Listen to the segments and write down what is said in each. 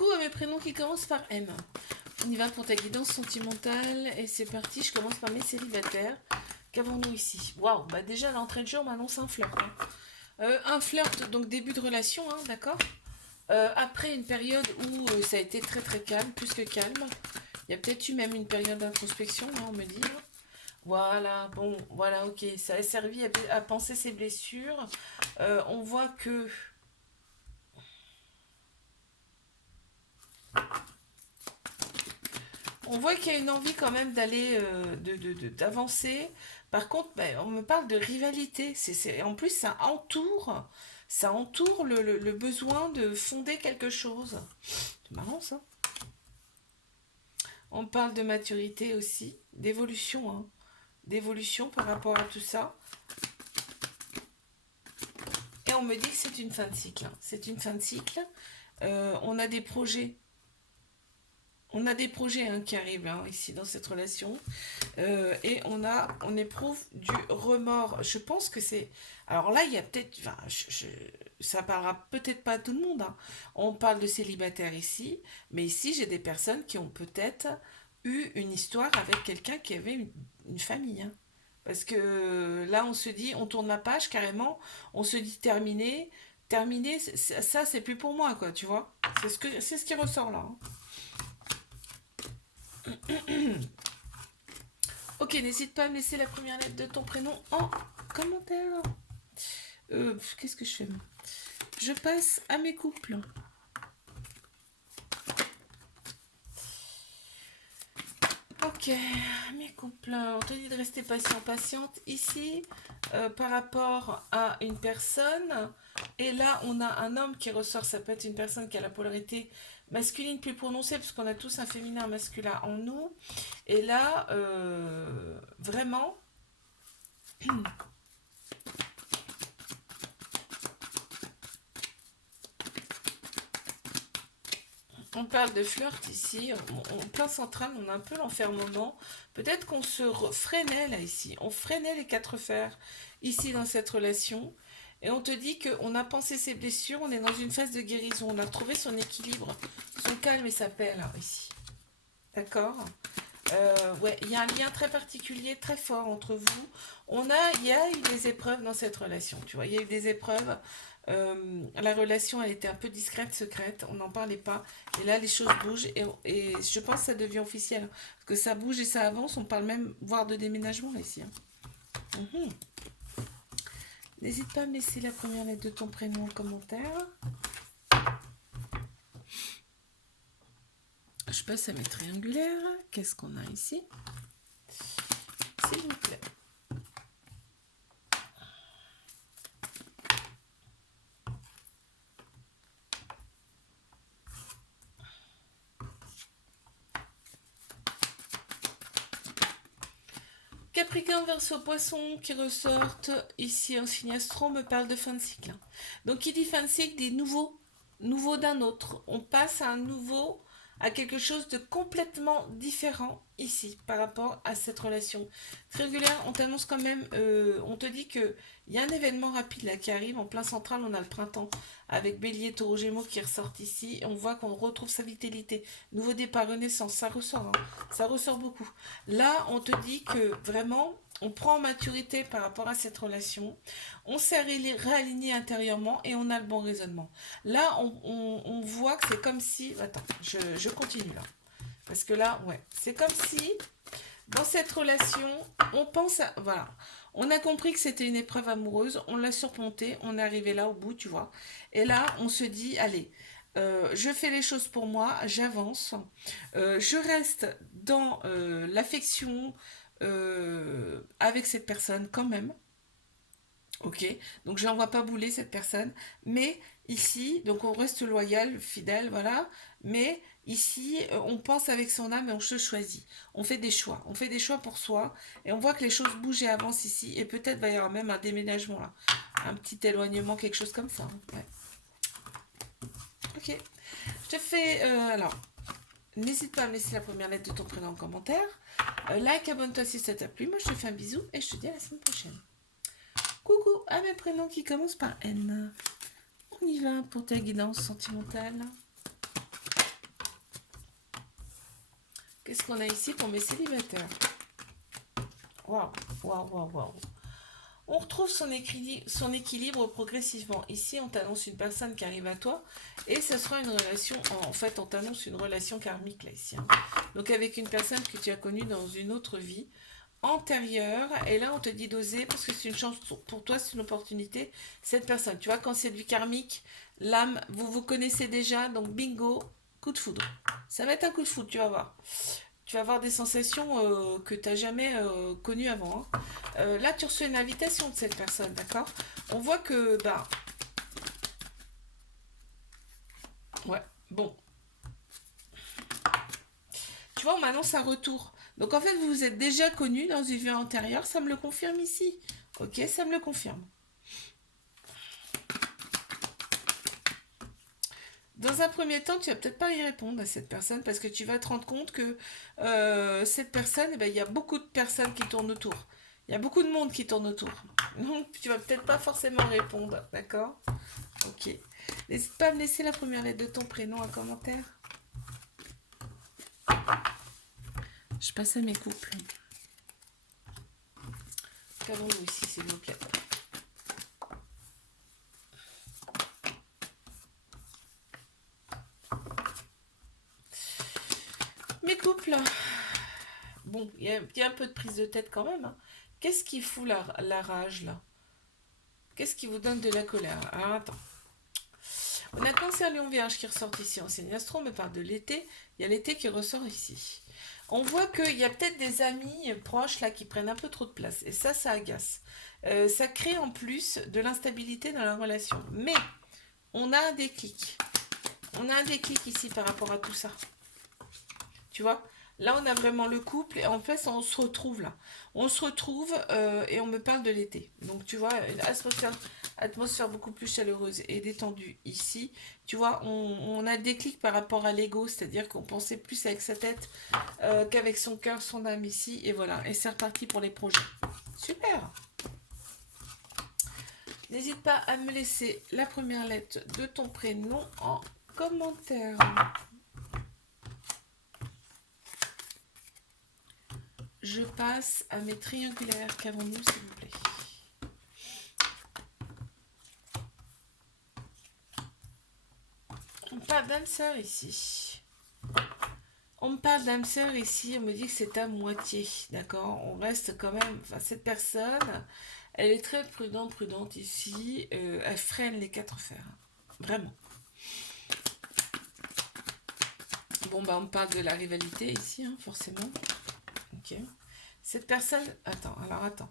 Coucou à mes prénoms qui commencent par M. On y va pour ta guidance sentimentale et c'est parti, je commence par mes célibataires. Qu'avons-nous ici? Waouh, bah déjà l'entrée de jeu m'annonce un flirt. Un flirt, donc début de relation, hein, d'accord. Après une période où ça a été très très calme, plus que calme. Il y a peut-être eu même une période d'introspection, hein, on me dit. Voilà, bon, voilà, ok. Ça a servi à penser ses blessures. On voit que on voit qu'il y a une envie quand même d'aller, d'avancer. Par contre, ben, on me parle de rivalité. En plus, ça entoure le besoin de fonder quelque chose. C'est marrant ça. On parle de maturité aussi, d'évolution, hein. D'évolution par rapport à tout ça. Et on me dit que c'est une fin de cycle, hein. C'est une fin de cycle. On a des projets. On a des projets, hein, qui arrivent, hein, ici dans cette relation. Et on éprouve du remords. Je pense que c'est. Alors là, il y a peut-être. Enfin, ça parlera peut-être pas à tout le monde, hein. On parle de célibataire ici, mais ici, j'ai des personnes qui ont peut-être eu une histoire avec quelqu'un qui avait une famille, hein. Parce que là, on se dit, on tourne la page carrément, on se dit terminé. Terminé, ça, c'est plus pour moi, quoi, tu vois. C'est ce qui ressort là, hein. Ok, n'hésite pas à me laisser la première lettre de ton prénom en commentaire. Qu'est-ce que je fais? Je passe à mes couples. Ok, mes couples. On te dit de rester patient, patiente ici par rapport à une personne. Et là, on a un homme qui ressort. Ça peut être une personne qui a la polarité masculine plus prononcée, parce qu'on a tous un féminin, un masculin en nous. Et là, vraiment, on parle de flirt ici. En plein central, on a un peu l'enfermement. Peut-être qu'on freinait là ici. On freinait les quatre fers ici dans cette relation. Et on te dit qu'on a pensé ses blessures, on est dans une phase de guérison. On a retrouvé son équilibre, son calme et sa paix là ici. D'accord. Ouais, il y a un lien très particulier, très fort entre vous. Il y a eu des épreuves dans cette relation, tu vois. Il y a eu des épreuves. La relation, elle était un peu discrète, secrète. On n'en parlait pas. Et là, les choses bougent. Et je pense que ça devient officiel. Parce que ça bouge et ça avance. On parle même, voire de déménagement ici, hein. Mhm. N'hésite pas à me laisser la première lettre de ton prénom en commentaire. Je passe à mes triangulaires. Qu'est-ce qu'on a ici? S'il vous plaît. Capricorne, Verseau, Poisson qui ressortent ici en signe astro me parle de fin de cycle. Donc qui dit fin de cycle dit nouveau d'un autre. On passe à un nouveau, à quelque chose de complètement différent ici par rapport à cette relation. Triangulaire, on t'annonce quand même, on te dit que il y a un événement rapide là qui arrive en plein central. On a le printemps avec Bélier, Taureau, Gémeaux qui ressortent ici. Et on voit qu'on retrouve sa vitalité. Nouveau départ, renaissance, ça ressort, hein. Ça ressort beaucoup. Là, on te dit que vraiment, on prend en maturité par rapport à cette relation, on s'est réaligné intérieurement et on a le bon raisonnement. Là, on voit que c'est comme si... Attends, je continue là. Parce que là, ouais, c'est comme si, dans cette relation, on pense à... Voilà, on a compris que c'était une épreuve amoureuse, on l'a surmontée, on est arrivé là au bout, tu vois. Et là, on se dit, allez, je fais les choses pour moi, j'avance, je reste dans l'affection avec cette personne quand même. Ok, donc je n'envoie pas bouler cette personne, mais ici, donc on reste loyal, fidèle, voilà, mais ici, on pense avec son âme et on se choisit. On fait des choix pour soi, et on voit que les choses bougent et avancent ici, et peut-être va y avoir même un déménagement là, un petit éloignement, quelque chose comme ça, hein. Ouais. Ok, je te fais, alors, n'hésite pas à me laisser la première lettre de ton prénom en commentaire. Like, abonne-toi si ça t'a plu. Moi, je te fais un bisou et je te dis à la semaine prochaine. Coucou à mes prénoms qui commencent par N. On y va pour ta guidance sentimentale. Qu'est-ce qu'on a ici pour mes célibataires? Waouh, waouh, waouh, waouh. On retrouve son équilibre progressivement. Ici, on t'annonce une personne qui arrive à toi et ce sera une relation, en fait, on t'annonce une relation karmique là ici, hein. Donc avec une personne que tu as connue dans une autre vie antérieure et là on te dit d'oser parce que c'est une chance pour toi, c'est une opportunité. Cette personne, tu vois, quand c'est du karmique, l'âme, vous vous connaissez déjà, donc bingo, coup de foudre. Ça va être un coup de foudre, tu vas voir. Tu vas avoir des sensations que tu n'as jamais connues avant, hein. Là, tu reçois une invitation de cette personne, d'accord? On voit que, bah, ouais, bon. Tu vois, on m'annonce un retour. Donc, en fait, vous vous êtes déjà connus dans une vie antérieure, ça me le confirme ici. Ok, ça me le confirme. Dans un premier temps, tu vas peut-être pas y répondre à cette personne parce que tu vas te rendre compte que cette personne, eh ben, il y a beaucoup de personnes qui tournent autour. Il y a beaucoup de monde qui tourne autour. Donc, tu vas peut-être pas forcément répondre, d'accord? Ok. N'hésite pas à me laisser la première lettre de ton prénom en commentaire. Je passe à mes couples. Qu'avons-nous ici, s'il vous plaît? Mes couples. Bon, il y a un peu de prise de tête quand même, hein. Qu'est-ce qui fout la rage, là? Qu'est-ce qui vous donne de la colère? Alors, attends. On a Cancer Lion Vierge qui ressort ici en signe astro, mais parle de l'été. Il y a l'été qui ressort ici. On voit qu'il y a peut-être des amis proches là qui prennent un peu trop de place. Et ça agace. Ça crée en plus de l'instabilité dans la relation. Mais on a un déclic. On a un déclic ici par rapport à tout ça. Tu vois? Là, on a vraiment le couple et en fait, on se retrouve là. On se retrouve et on me parle de l'été. Donc, tu vois, une atmosphère beaucoup plus chaleureuse et détendue ici. Tu vois, on a le déclic par rapport à l'ego, c'est-à-dire qu'on pensait plus avec sa tête qu'avec son cœur, son âme ici. Et voilà, et c'est reparti pour les projets. Super! N'hésite pas à me laisser la première lettre de ton prénom en commentaire. Je passe à mes triangulaires. Qu'avons-nous, s'il vous plaît? On parle d'âme sœur ici. On me parle d'âme sœur ici. On me dit que c'est à moitié. D'accord? On reste quand même. Enfin, cette personne, elle est très prudente ici. Elle freine les quatre fers. Vraiment. Bon, bah, on me parle de la rivalité ici, hein, forcément. Ok. Cette personne. Attends.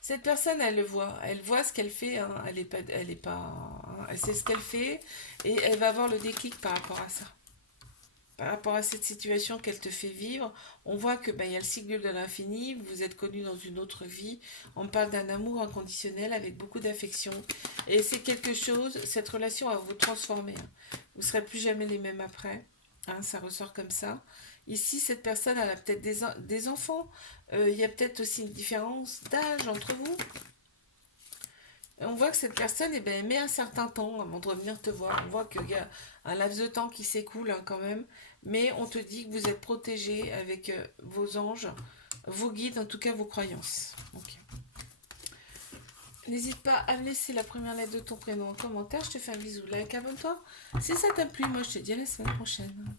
Cette personne, elle le voit. Elle voit ce qu'elle fait, hein. Elle est pas, hein. Elle sait ce qu'elle fait et elle va avoir le déclic par rapport à ça. Par rapport à cette situation qu'elle te fait vivre, on voit que il y a le cycle de l'infini, vous vous êtes connus dans une autre vie, on parle d'un amour inconditionnel avec beaucoup d'affection. Et c'est quelque chose, cette relation va vous transformer, hein. Vous ne serez plus jamais les mêmes après, hein, ça ressort comme ça. Ici, cette personne, elle a peut-être des enfants, il y a peut-être aussi une différence d'âge entre vous. Et on voit que cette personne, elle met un certain temps avant de revenir te voir. On voit qu'il y a un laps de temps qui s'écoule, hein, quand même. Mais on te dit que vous êtes protégé avec vos anges, vos guides, en tout cas vos croyances. Okay. N'hésite pas à me laisser la première lettre de ton prénom en commentaire. Je te fais un bisou. Like, abonne-toi. Si ça t'a plu, moi je te dis à la semaine prochaine.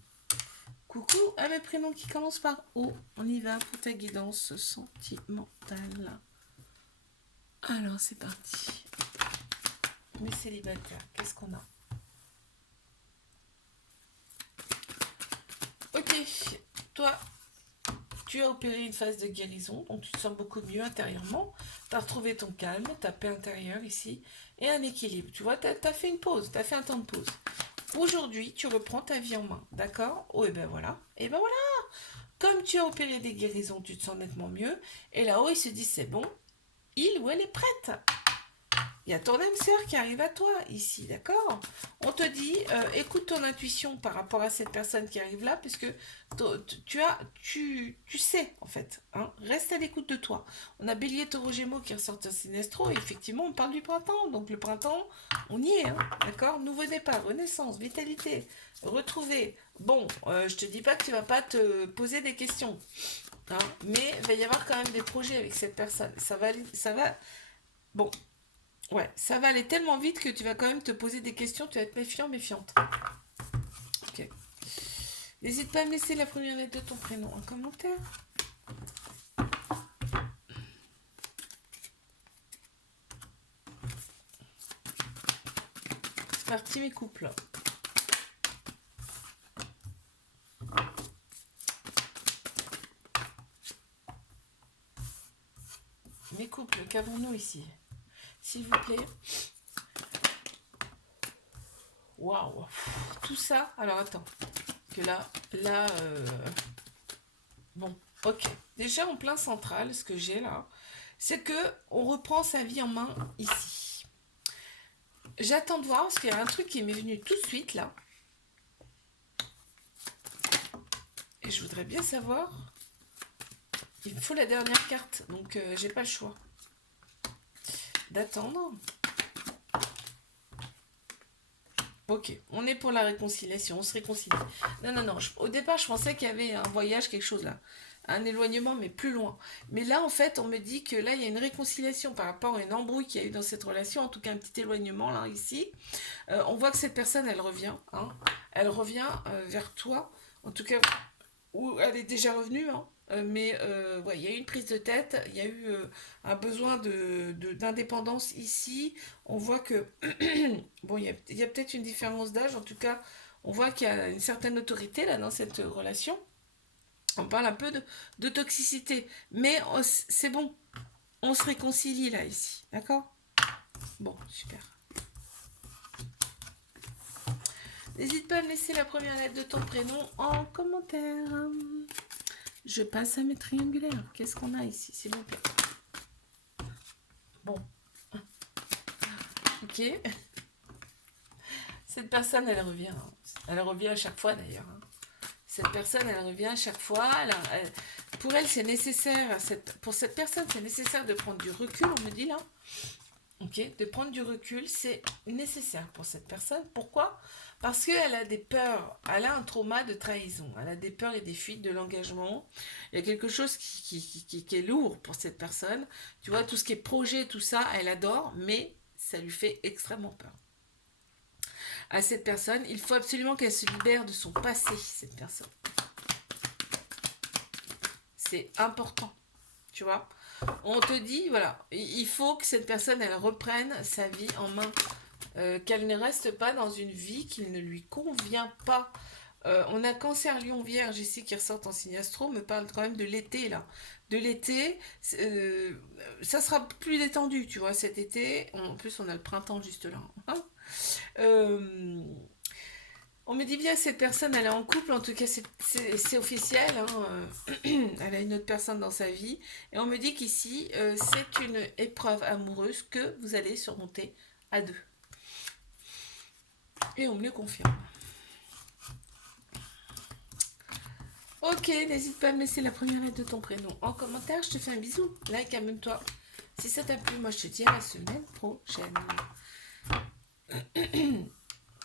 Coucou à mes prénoms qui commencent par O. On y va pour ta guidance sentimentale. Alors c'est parti. Mes célibataires, qu'est-ce qu'on a? Ok, toi, tu as opéré une phase de guérison, donc tu te sens beaucoup mieux intérieurement. Tu as retrouvé ton calme, ta paix intérieure ici, et un équilibre. Tu vois, tu as fait une pause, tu as fait un temps de pause. Aujourd'hui, tu reprends ta vie en main, d'accord? Oh, et ben voilà. Et ben voilà. Comme tu as opéré des guérisons, tu te sens nettement mieux. Et là-haut, ils se disent, c'est bon, il ou elle est prête. Il y a ton âme sœur qui arrive à toi ici, d'accord? On te dit, écoute ton intuition par rapport à cette personne qui arrive là, puisque tu sais, en fait. Hein, reste à l'écoute de toi. On a Bélier, Taureau, Gémeaux qui ressortent un Sinestro, et effectivement, on parle du printemps. Donc le printemps, on y est, hein, d'accord? Nouveau départ, renaissance, vitalité, retrouver. Bon, je te dis pas que tu vas pas te poser des questions, hein, mais il va y avoir quand même des projets avec cette personne. Ça va, bon, ouais, ça va aller tellement vite que tu vas quand même te poser des questions, tu vas être méfiant, méfiante. Ok. N'hésite pas à me laisser la première lettre de ton prénom en commentaire. C'est parti mes couples. Mes couples, qu'avons-nous ici? S'il vous plaît. Waouh. Tout ça. Alors attends. Que là, bon, ok. Déjà en plein central, ce que j'ai là, c'est que on reprend sa vie en main ici. J'attends de voir parce qu'il y a un truc qui m'est venu tout de suite là. Et je voudrais bien savoir. Il me faut la dernière carte, donc j'ai pas le choix. D'attendre. Ok, on est pour la réconciliation, on se réconcilie. Non, au départ, je pensais qu'il y avait un voyage, quelque chose là. Un éloignement, mais plus loin. Mais là, en fait, on me dit que là, il y a une réconciliation par rapport à une embrouille qu'il y a eu dans cette relation, en tout cas un petit éloignement là, ici. On voit que cette personne, elle revient. Hein. Elle revient vers toi, en tout cas, où elle est déjà revenue, hein. Mais ouais, il y a eu une prise de tête, il y a eu un besoin d'indépendance ici. On voit que, bon, il y a peut-être une différence d'âge, en tout cas, on voit qu'il y a une certaine autorité là dans cette relation. On parle un peu de toxicité, mais c'est bon, on se réconcilie là ici, d'accord? Bon, super. N'hésite pas à me laisser la première lettre de ton prénom en commentaire. Je passe à mes triangulaires. Qu'est-ce qu'on a ici, s'il vous plaît? Bon. Ok. Cette personne, elle revient. Elle revient à chaque fois, d'ailleurs. Cette personne, elle revient à chaque fois. Pour elle, c'est nécessaire. Pour cette personne, c'est nécessaire de prendre du recul, on me dit là. Ok, de prendre du recul, c'est nécessaire pour cette personne. Pourquoi? Parce qu'elle a des peurs, elle a un trauma de trahison, elle a des peurs et des fuites de l'engagement. Il y a quelque chose qui est lourd pour cette personne. Tu vois, tout ce qui est projet, tout ça, elle adore, mais ça lui fait extrêmement peur. À cette personne, il faut absolument qu'elle se libère de son passé, cette personne. C'est important, tu vois. On te dit, voilà, il faut que cette personne, elle reprenne sa vie en main. Qu'elle ne reste pas dans une vie qui ne lui convient pas. On a Cancer, Lion, Vierge ici qui ressortent en signe astro, me parle quand même de l'été là. De l'été, ça sera plus détendu, tu vois, cet été. En plus, on a le printemps juste là. Hein. On me dit bien que cette personne, elle est en couple, en tout cas c'est officiel, hein. Elle a une autre personne dans sa vie. Et on me dit qu'ici, c'est une épreuve amoureuse que vous allez surmonter à deux. Et on me le confirme. Ok, n'hésite pas à me laisser la première lettre de ton prénom en commentaire. Je te fais un bisou. Like, abonne-toi. Si ça t'a plu, moi je te dis à la semaine prochaine.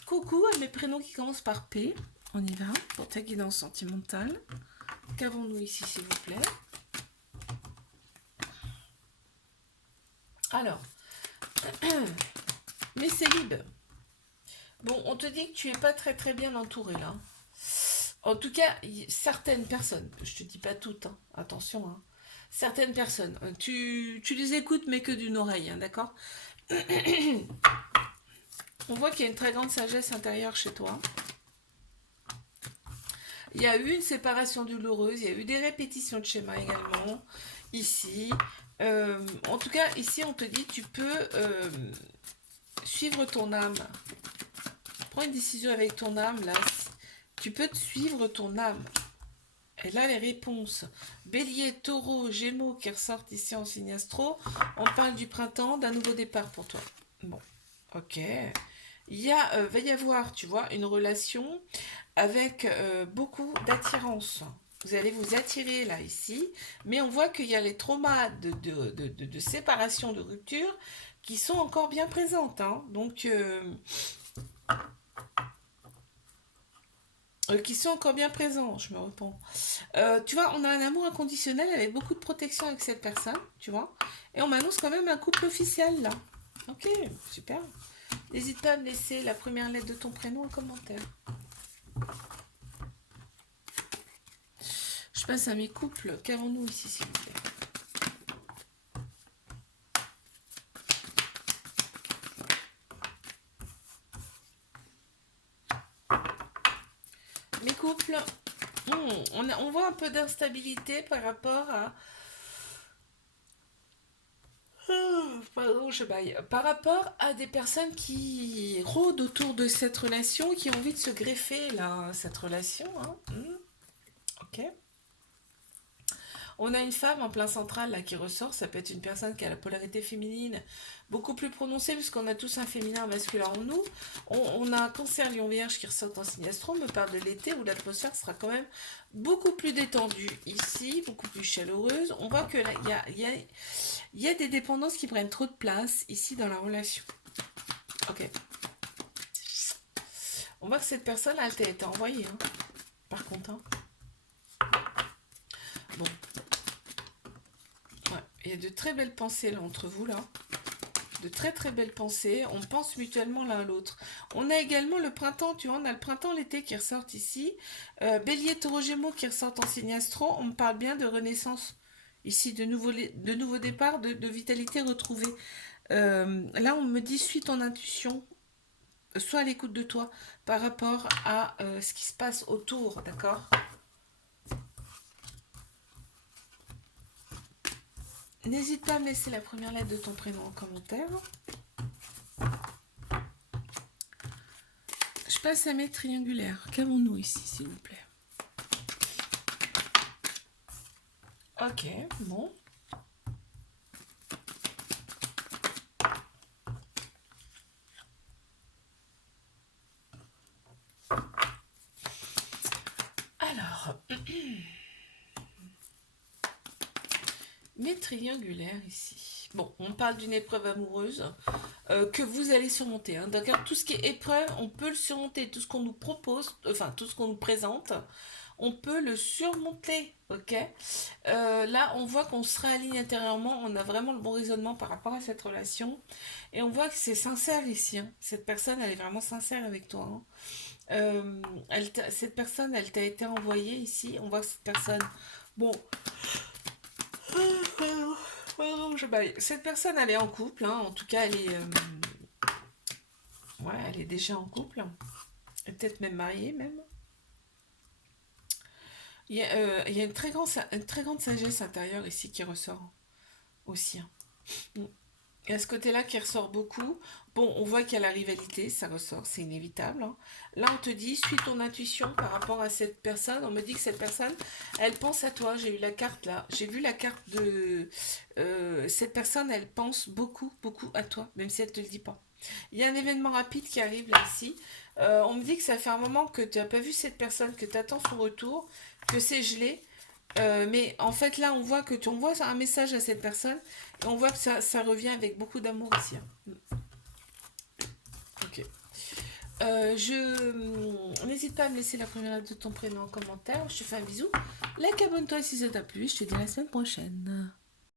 Coucou à mes prénoms qui commencent par P. On y va pour ta guidance sentimentale. Qu'avons-nous ici, s'il vous plaît? Alors, mes célibes. Bon, on te dit que tu es pas très très bien entouré là. En tout cas, certaines personnes, je te dis pas toutes, hein, attention, hein, certaines personnes, tu les écoutes mais que d'une oreille, hein, d'accord? On voit qu'il y a une très grande sagesse intérieure chez toi. Il y a eu une séparation douloureuse, il y a eu des répétitions de schémas également, ici. En tout cas, ici, on te dit tu peux suivre ton âme. Prends une décision avec ton âme, là. Tu peux te suivre ton âme. Et là, les réponses. Bélier, Taureau, Gémeaux qui ressortent ici en signe astro. On parle du printemps, d'un nouveau départ pour toi. Bon, ok. Va y avoir, tu vois, une relation avec beaucoup d'attirance. Vous allez vous attirer là, ici, mais on voit qu'il y a les traumas de séparation, de rupture, qui sont encore bien présentes, hein. Donc, qui sont encore bien présents, je me réponds. Tu vois, on a un amour inconditionnel avec beaucoup de protection avec cette personne, tu vois, et on m'annonce quand même un couple officiel là. Ok, super. N'hésite pas à me laisser la première lettre de ton prénom en commentaire. Je passe à mes couples. Qu'avons-nous ici, s'il vous plaît? Mes couples, on voit un peu d'instabilité par rapport à... Pardon, je baille. Par rapport à des personnes qui rôdent autour de cette relation, qui ont envie de se greffer là, cette relation. Hein. Ok. On a une femme en plein central là qui ressort, ça peut être une personne qui a la polarité féminine beaucoup plus prononcée puisqu'on a tous un féminin, un masculin en nous. On a un cancer lion vierge qui ressort en signe astro, me parle de l'été où l'atmosphère sera quand même beaucoup plus détendue ici, beaucoup plus chaleureuse. On voit que là, il y a des dépendances qui prennent trop de place ici dans la relation. Ok. On voit que cette personne a été envoyée, hein, par contre. Hein. Bon, ouais. Il y a de très belles pensées là entre vous là. De très très belles pensées. On pense mutuellement l'un à l'autre. On a également le printemps, tu vois, on a le printemps, l'été qui ressortent ici. Bélier, taureau, gémeaux qui ressortent en signe astro. On me parle bien de renaissance. Ici, de nouveaux départs, de vitalité retrouvée. Là, on me dit, suis ton intuition. Sois à l'écoute de toi par rapport à ce qui se passe autour, d'accord? N'hésite pas à me laisser la première lettre de ton prénom en commentaire. Je passe à mes triangulaires. Qu'avons-nous ici, s'il vous plaît? Ok, bon. Alors, mes triangulaires ici. Bon, on parle d'une épreuve amoureuse que vous allez surmonter. Hein. D'accord, tout ce qui est épreuve, on peut le surmonter. Tout ce qu'on nous propose, enfin tout ce qu'on nous présente, on peut le surmonter. Ok. Là, on voit qu'on se réaligne intérieurement. On a vraiment le bon raisonnement par rapport à cette relation, et on voit que c'est sincère ici. Hein. Cette personne, elle est vraiment sincère avec toi. Hein. Cette personne, elle t'a été envoyée ici. On voit que cette personne, bon. Cette personne, elle est en couple, hein. En tout cas, ouais, elle est déjà en couple, et peut-être même mariée, même. Il y a une très grande sagesse intérieure ici qui ressort aussi. Hein. Il y a ce côté-là qui ressort beaucoup. Bon, on voit qu'il y a la rivalité, ça ressort, c'est inévitable. Hein. Là, on te dit, suis ton intuition par rapport à cette personne. On me dit que cette personne, elle pense à toi. J'ai eu la carte là. J'ai vu la carte de... cette personne, elle pense beaucoup, beaucoup à toi, même si elle ne te le dit pas. Il y a un événement rapide qui arrive là, ici. On me dit que ça fait un moment que tu n'as pas vu cette personne, que tu attends son retour, que c'est gelé. Mais en fait, là, on voit que tu envoies un message à cette personne et on voit que ça revient avec beaucoup d'amour ici. Hein. Ok. N'hésite pas à me laisser la première lettre de ton prénom en commentaire. Je te fais un bisou. Like, abonne-toi si ça t'a plu. Je te dis à la semaine prochaine.